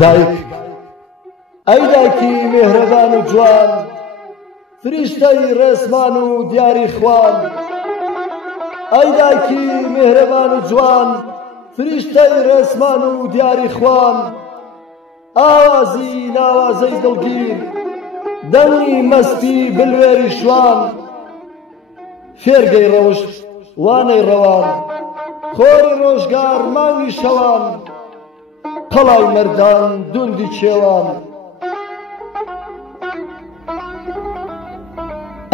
دایک ئەی دایکی مێهرەبان و جوان فریشتەی ڕێسمان و دیاری خوان ئەی دایکی مێهرەبان و جوان فریشتەی ڕێسمان و دیاری خوان ئاوازی ناوازەی دڵگیر دەنگی مەستی بلوێری شوان فێرگەی ڕەوشت وانەی ڕەوان خۆری ڕۆژگار ماوی شەوان قەڵای مەردان دوندی کێوان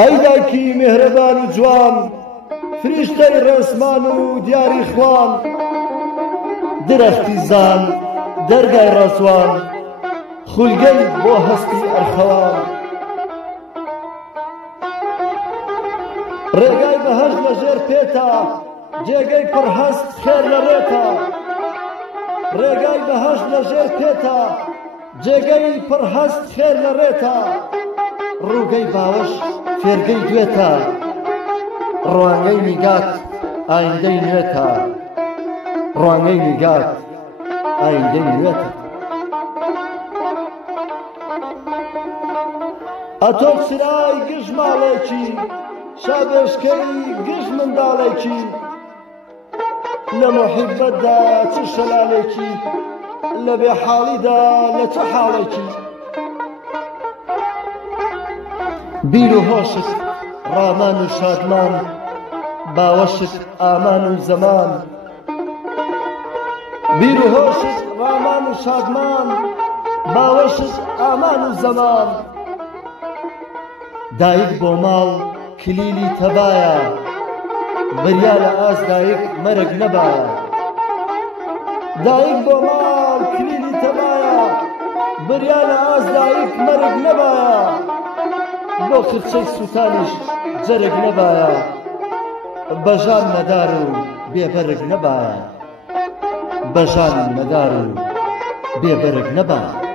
ئەی دایکی مێهرەبان و جوان فریشتەی ڕێسمان و دیاری خوان درەختی زان دەرگای ڕەزوان خولگەی بۆ هەستی ئەرخەوان ڕێگای بەهەشت لەژێر پێتە جێگەی پڕهەست خێر لە ڕێتە ڕێگای بەهەشت لەژێر پێتە جێگەی پڕهەست خێر لە ڕێتە ڕووگەی باوەش فێرگەی دوێتە ڕوانگەی میگات ئایندەی نوێتە ڕوانگەی میگات ئایندەی نوێتە ئەتۆ چرای گژ ماڵێکی شادێشکەی گژ منداڵێکی لە محیبەتدا چ شەلالێکی لە بێحاڵیدا لە چه حاڵێکی بیر و هۆشت ڕامان و شادمان باوەشت ئامان و زەمان بیر و هۆشت ڕامان و شادمان باوەشت ئامان و زەمان دایک بۆ ماڵ کلیلی تەبایە بەریا لە ئاز دایک مەرگ نەبایە دایک بۆ ماڵ کلیلی تەبایە بەریا لە ئاز دایک مەرگ نەبایە بۆ خرچەی سووتانیش جەرگ نەبایە بەژان نەدار و بێبەرگ نەبایە بەژان نەدار و بێبەرگ نەبایە